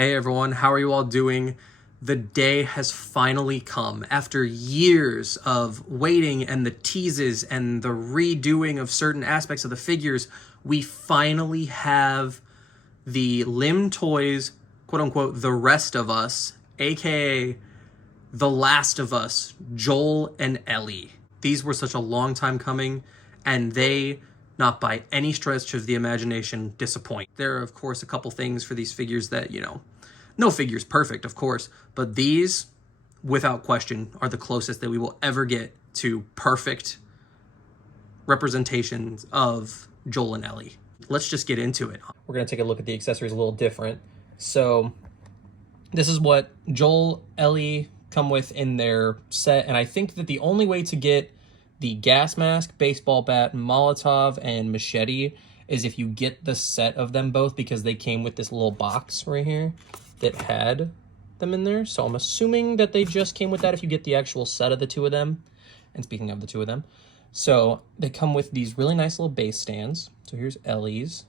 Hey everyone, how are you all doing? The day has finally come. After years of waiting and the teases and the redoing of certain aspects of the figures, we finally have the Limb Toys, quote unquote, The Rest of Us, aka The Last of Us, Joel and Ellie. These were such a long time coming, and they, not by any stretch of the imagination, disappoint. There are, of course, a couple things for these figures that, no figure's perfect, of course, but these, without question, are the closest that we will ever get to perfect representations of Joel and Ellie. Let's just get into it. We're going to take a look at the accessories a little different. So this is what Joel, Ellie come with in their set, and I think that the only way to get the gas mask, baseball bat, Molotov, and machete is if you get the set of them both, because they came with this little box right here that had them in there. So I'm assuming that they just came with that if you get the actual set of the two of them. And speaking of the two of them, so they come with these really nice little base stands. So here's Ellie's.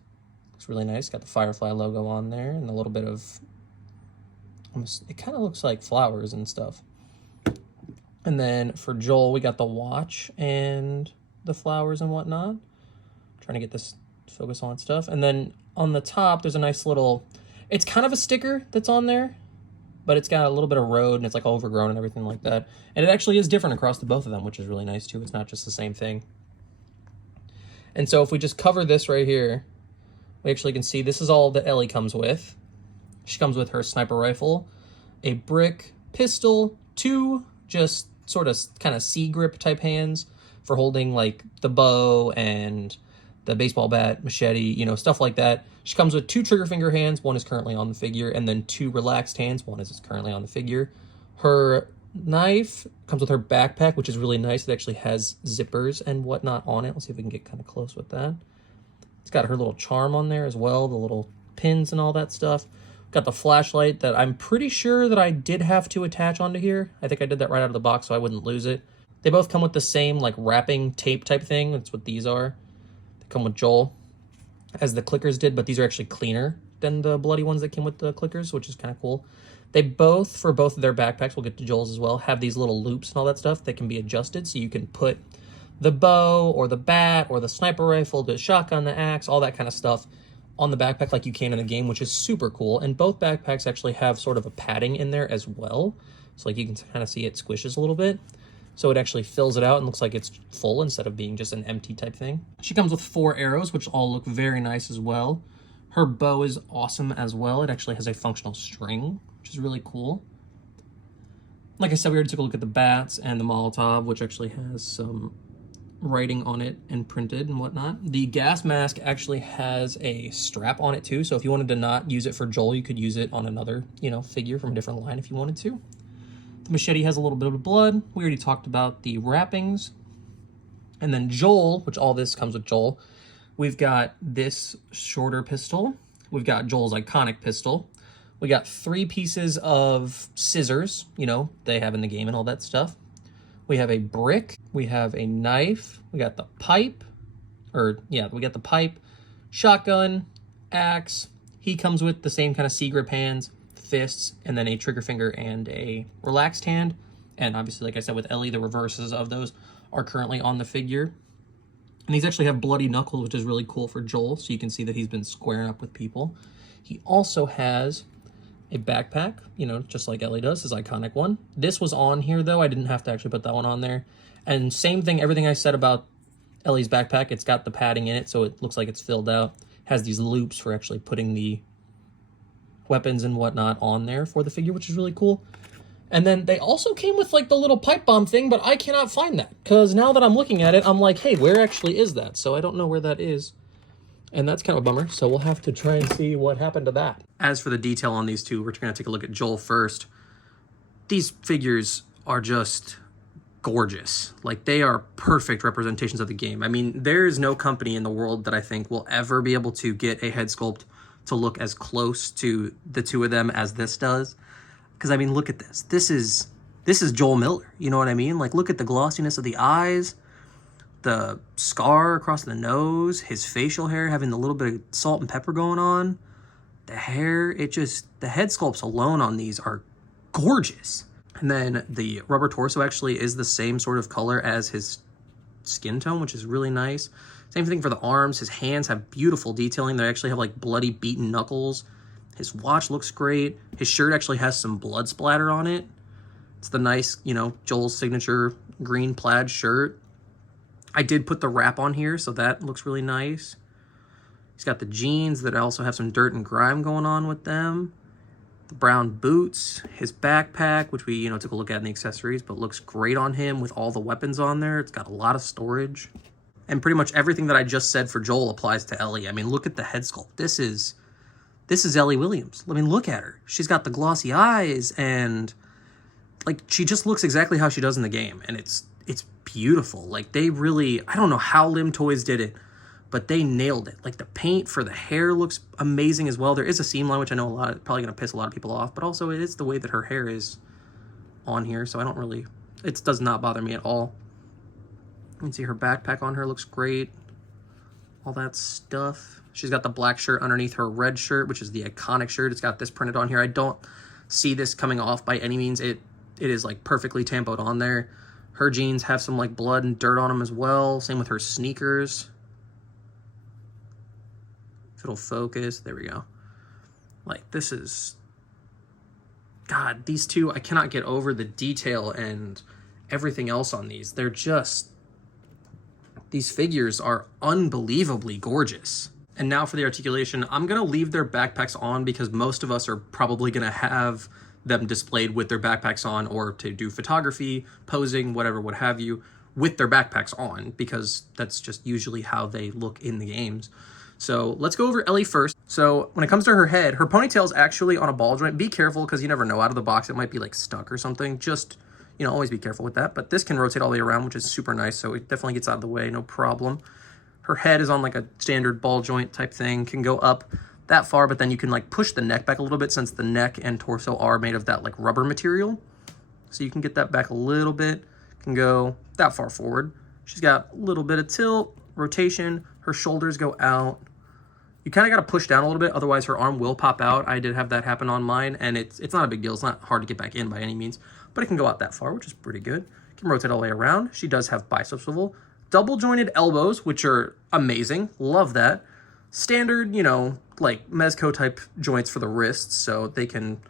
Looks really nice. Got the Firefly logo on there and a little bit of, it kind of looks like flowers and stuff. And then for Joel, we got the watch and the flowers and whatnot. Trying to get this focus on stuff. And then on the top, there's a nice little, it's kind of a sticker that's on there, but it's got a little bit of road and it's like overgrown and everything like that. And it actually is different across the both of them, which is really nice too. It's not just the same thing. And so if we just cover this right here, we actually can see this is all that Ellie comes with. She comes with her sniper rifle, a brick pistol, two just sort of kind of C-grip type hands for holding like the bow and the baseball bat, machete, stuff like that. She comes with two trigger finger hands. One is currently on the figure, and then two relaxed hands. One is currently on the figure. Her knife comes with her backpack, which is really nice. It actually has zippers and whatnot on it. Let's see if we can get kind of close with that. It's got her little charm on there as well, the little pins and all that stuff. Got the flashlight that I'm pretty sure that I did have to attach onto here. I think I did that right out of the box so I wouldn't lose it. They both come with the same like wrapping tape type thing. That's what these are. They come with Joel, as the clickers did, but these are actually cleaner than the bloody ones that came with the clickers, which is kind of cool. They both, for both of their backpacks, we'll get to Joel's as well, have these little loops and all that stuff that can be adjusted, so you can put the bow or the bat or the sniper rifle, the shotgun, the axe, all that kind of stuff on the backpack like you can in the game, which is super cool. And both backpacks actually have sort of a padding in there as well. So like you can kind of see it squishes a little bit. So it actually fills it out and looks like it's full instead of being just an empty type thing. She comes with 4 arrows, which all look very nice as well. Her bow is awesome as well. It actually has a functional string, which is really cool. Like I said, we already took a look at the bats and the Molotov, which actually has some writing on it and printed and whatnot. The gas mask actually has a strap on it too, so if you wanted to not use it for Joel, you could use it on another, figure from a different line if you wanted to. The machete has a little bit of blood. We already talked about the wrappings. And then Joel, which all this comes with Joel, we've got this shorter pistol. We've got Joel's iconic pistol. We got 3 pieces of scissors, they have in the game and all that stuff. We have a brick, we have a knife, we got the pipe, we got the pipe, shotgun, axe. He comes with the same kind of C-grip hands, fists, and then a trigger finger and a relaxed hand. And obviously, like I said, with Ellie, the reverses of those are currently on the figure. And these actually have bloody knuckles, which is really cool for Joel, so you can see that he's been squaring up with people. He also has a backpack, just like Ellie does, his iconic one. This was on here, though. I didn't have to actually put that one on there. And same thing, everything I said about Ellie's backpack, it's got the padding in it, so it looks like it's filled out. Has these loops for actually putting the weapons and whatnot on there for the figure, which is really cool. And then they also came with like the little pipe bomb thing, but I cannot find that, because now that I'm looking at it, I'm like, hey, where actually is that? So I don't know where that is. And that's kind of a bummer, so we'll have to try and see what happened to that. As for the detail on these two, we're going to take a look at Joel first. These figures are just gorgeous. Like, they are perfect representations of the game. I mean, there is no company in the world that I think will ever be able to get a head sculpt to look as close to the two of them as this does. Because, I mean, look at this. This is Joel Miller, you know what I mean? Like, look at the glossiness of the eyes, the scar across the nose, his facial hair having a little bit of salt and pepper going on. The hair, the head sculpts alone on these are gorgeous. And then the rubber torso actually is the same sort of color as his skin tone, which is really nice. Same thing for the arms. His hands have beautiful detailing. They actually have like bloody beaten knuckles. His watch looks great. His shirt actually has some blood splatter on it. It's the nice, you know, Joel's signature green plaid shirt. I did put the wrap on here, so that looks really nice. He's got the jeans that also have some dirt and grime going on with them. The brown boots, his backpack, which we, you know, took a look at in the accessories, but looks great on him with all the weapons on there. It's got a lot of storage. And pretty much everything that I just said for Joel applies to Ellie. I mean, look at the head sculpt. This is Ellie Williams. I mean, look at her. She's got the glossy eyes, and like she just looks exactly how she does in the game, and it's beautiful. Like they really, I don't know how Limb Toys did it, but they nailed it. Like the paint for the hair looks amazing as well. There is a seam line, which I know probably gonna piss a lot of people off, but also it is the way that her hair is on here, so I don't really, it does not bother me at all. You can see her backpack on her looks great. All that stuff. She's got the black shirt underneath her red shirt, which is the iconic shirt. It's got this printed on here. I don't see this coming off by any means. It is like perfectly tampoed on there. Her jeans have some like blood and dirt on them as well. Same with her sneakers. If it'll focus, there we go. Like this is, God, these two, I cannot get over the detail and everything else on these. They're just, these figures are unbelievably gorgeous. And now for the articulation, I'm gonna leave their backpacks on because most of us are probably gonna have them displayed with their backpacks on, or to do photography, posing, whatever, what have you, with their backpacks on, because that's just usually how they look in the games. So let's go over Ellie first. So when it comes to her head, her ponytail's actually on a ball joint. Be careful, because you never know, out of the box it might be like stuck or something. Just, you know, always be careful with that. But this can rotate all the way around, which is super nice, so it definitely gets out of the way, no problem. Her head is on like a standard ball joint type thing, can go up that far, but then you can like push the neck back a little bit, since the neck and torso are made of that like rubber material. So you can get that back a little bit, can go that far forward. She's got a little bit of tilt, rotation, her shoulders go out. You kind of got to push down a little bit, otherwise her arm will pop out. I did have that happen on mine, and it's not a big deal. It's not hard to get back in by any means, but it can go out that far, which is pretty good. Can rotate all the way around. She does have bicep swivel. Double jointed elbows, which are amazing. Love that. Standard, you know, like Mezco type joints for the wrists, so they can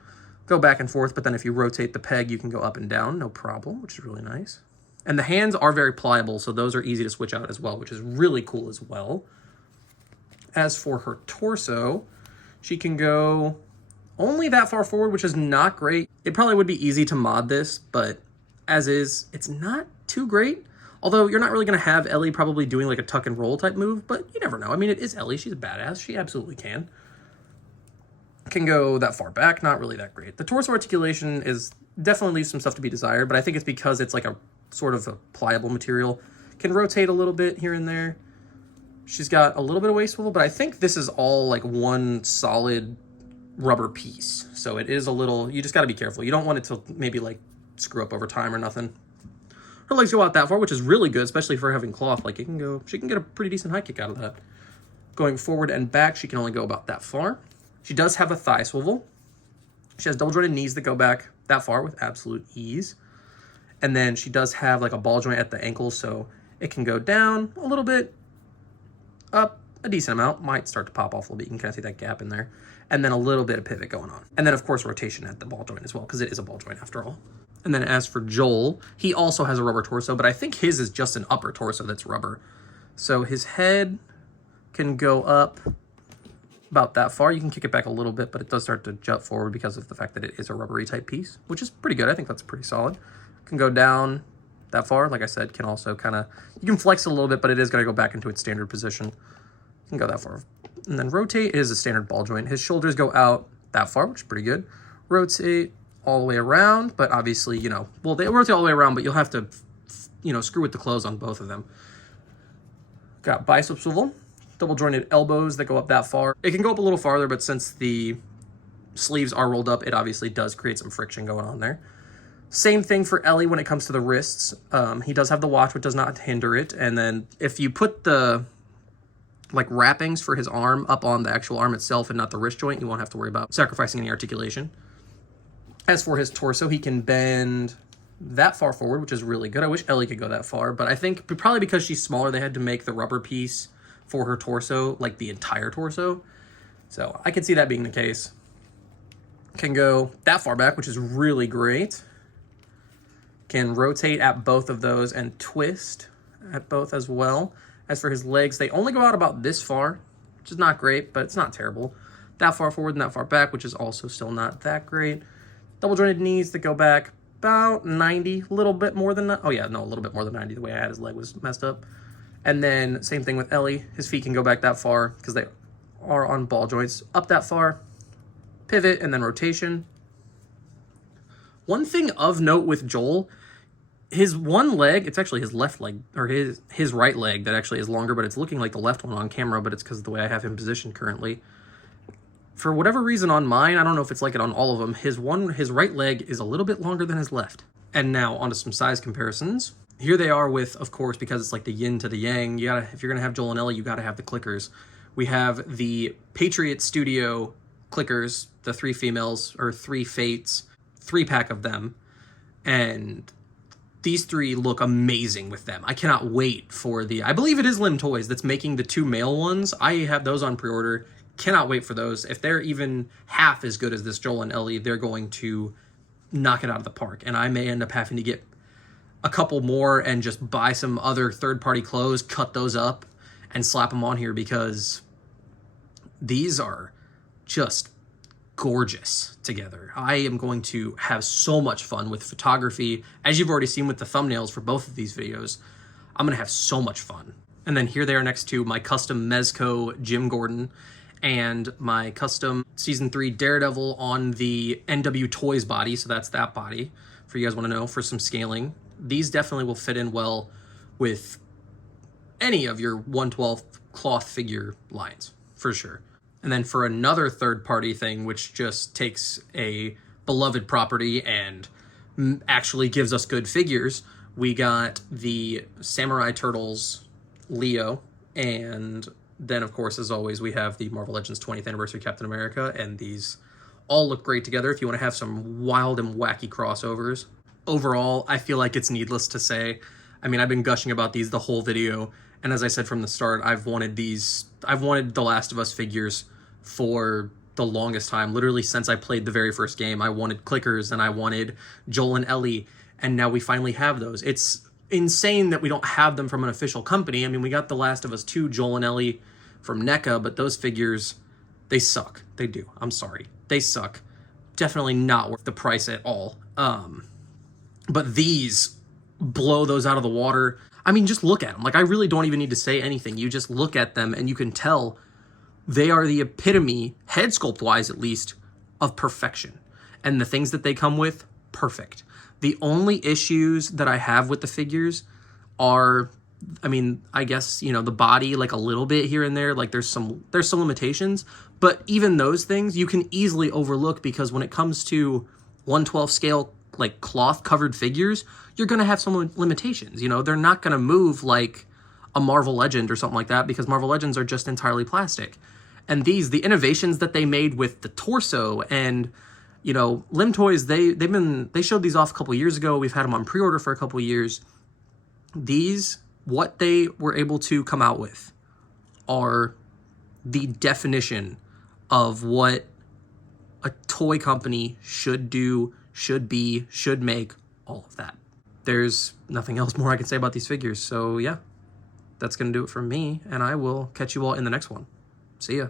go back and forth, but then if you rotate the peg, you can go up and down, no problem, which is really nice. And the hands are very pliable, so those are easy to switch out as well, which is really cool as well. As for her torso, she can go only that far forward, which is not great. It probably would be easy to mod this, but as is, it's not too great. Although you're not really going to have Ellie probably doing like a tuck and roll type move, but you never know. I mean, it is Ellie. She's a badass. She absolutely can. Can go that far back. Not really that great. The torso articulation is definitely leaves some stuff to be desired, but I think it's because it's like a sort of a pliable material. Can rotate a little bit here and there. She's got a little bit of waist swivel, but I think this is all like one solid rubber piece. So it is a little, you just got to be careful. You don't want it to maybe like screw up over time or nothing. Her legs go out that far, which is really good, especially for having cloth. Like it can go, she can get a pretty decent high kick out of that. Going forward and back, she can only go about that far. She does have a thigh swivel. She has double jointed knees that go back that far with absolute ease. And then she does have like a ball joint at the ankle, so it can go down a little bit, up a decent amount, might start to pop off a little bit. You can kind of see that gap in there. And then a little bit of pivot going on. And then of course rotation at the ball joint as well, because it is a ball joint after all. And then as for Joel, he also has a rubber torso, but I think his is just an upper torso that's rubber. So his head can go up about that far. You can kick it back a little bit, but it does start to jut forward because of the fact that it is a rubbery type piece, which is pretty good. I think that's pretty solid. Can go down that far. Like I said, can also kind of, you can flex it a little bit, but it is going to go back into its standard position. Can go that far. And then rotate is a standard ball joint. His shoulders go out that far, which is pretty good. Rotate all the way around, but obviously, you know, well, they rotate all the way around, but you'll have to, you know, screw with the clothes on both of them. Got bicep swivel, double jointed elbows that go up that far. It can go up a little farther, but since the sleeves are rolled up, it obviously does create some friction going on there. Same thing for Ellie when it comes to the wrists. He does have the watch, which does not hinder it. And then if you put the like wrappings for his arm up on the actual arm itself and not the wrist joint. You won't have to worry about sacrificing any articulation. As for his torso, he can bend that far forward, which is really good. I wish Ellie could go that far, but I think probably because she's smaller, they had to make the rubber piece for her torso, like the entire torso. So I could see that being the case. Can go that far back, which is really great. Can rotate at both of those and twist at both as well. As for his legs, they only go out about this far, which is not great, but it's not terrible. That far forward and that far back, which is also still not that great. Double jointed knees that go back about 90, a little bit more than that. Oh yeah, no, a little bit more than 90. The way I had his leg was messed up. And then same thing with Ellie. His feet can go back that far because they are on ball joints. Up that far, pivot, and then rotation. One thing of note with Joel, his one leg, it's actually his left leg, or his right leg that actually is longer, but it's looking like the left one on camera, but it's because of the way I have him positioned currently. For whatever reason on mine, I don't know if it's like it on all of them, his right leg is a little bit longer than his left. And now onto some size comparisons. Here they are with, of course, because it's like the yin to the yang, if you're gonna have Joel and Ellie, you gotta have the clickers. We have the Patriot Studio clickers, the 3 females, or 3 fates, 3-pack of them. And these 3 look amazing with them. I cannot wait for I believe it is Limb Toys that's making the 2 male ones. I have those on pre-order. Cannot wait for those. If they're even half as good as this Joel and Ellie, they're going to knock it out of the park. And I may end up having to get a couple more and just buy some other third-party clothes, cut those up, and slap them on here because these are just gorgeous together. I am going to have so much fun with photography. As you've already seen with the thumbnails for both of these videos, I'm going to have so much fun. And then here they are next to my custom Mezco Jim Gordon and my custom Season 3 Daredevil on the NW Toys body. So that's that body, for you guys want to know, for some scaling. These definitely will fit in well with any of your 1/12 cloth figure lines, for sure. And then for another third-party thing, which just takes a beloved property and actually gives us good figures, we got the Samurai Turtles Leo, and then, of course, as always, we have the Marvel Legends 20th Anniversary Captain America, and these all look great together if you want to have some wild and wacky crossovers. Overall, I feel like it's needless to say. I mean, I've been gushing about these the whole video, and as I said from the start, I've wanted The Last of Us figures for the longest time. Literally since I played the very first game, I wanted clickers, and I wanted Joel and Ellie, and now we finally have those. It's insane that we don't have them from an official company. I mean, we got The Last of Us 2, Joel and Ellie from NECA, but those figures, they suck. They do. I'm sorry. They suck. Definitely not worth the price at all. But these blow those out of the water. I mean, just look at them. Like, I really don't even need to say anything. You just look at them and you can tell they are the epitome, head sculpt-wise at least, of perfection. And the things that they come with, perfect. The only issues that I have with the figures are, I mean, I guess, you know, the body, like a little bit here and there, like there's some limitations, but even those things you can easily overlook because when it comes to 1/12 scale, like cloth covered figures, you're going to have some limitations. You know, they're not going to move like a Marvel Legend or something like that because Marvel Legends are just entirely plastic. And the innovations that they made with the torso and, you know, Limb Toys, they showed these off a couple years ago. We've had them on pre-order for a couple years. These, what they were able to come out with are the definition of what a toy company should do, should be, should make, all of that. There's nothing else more I can say about these figures. So yeah, that's going to do it for me, and I will catch you all in the next one. See ya.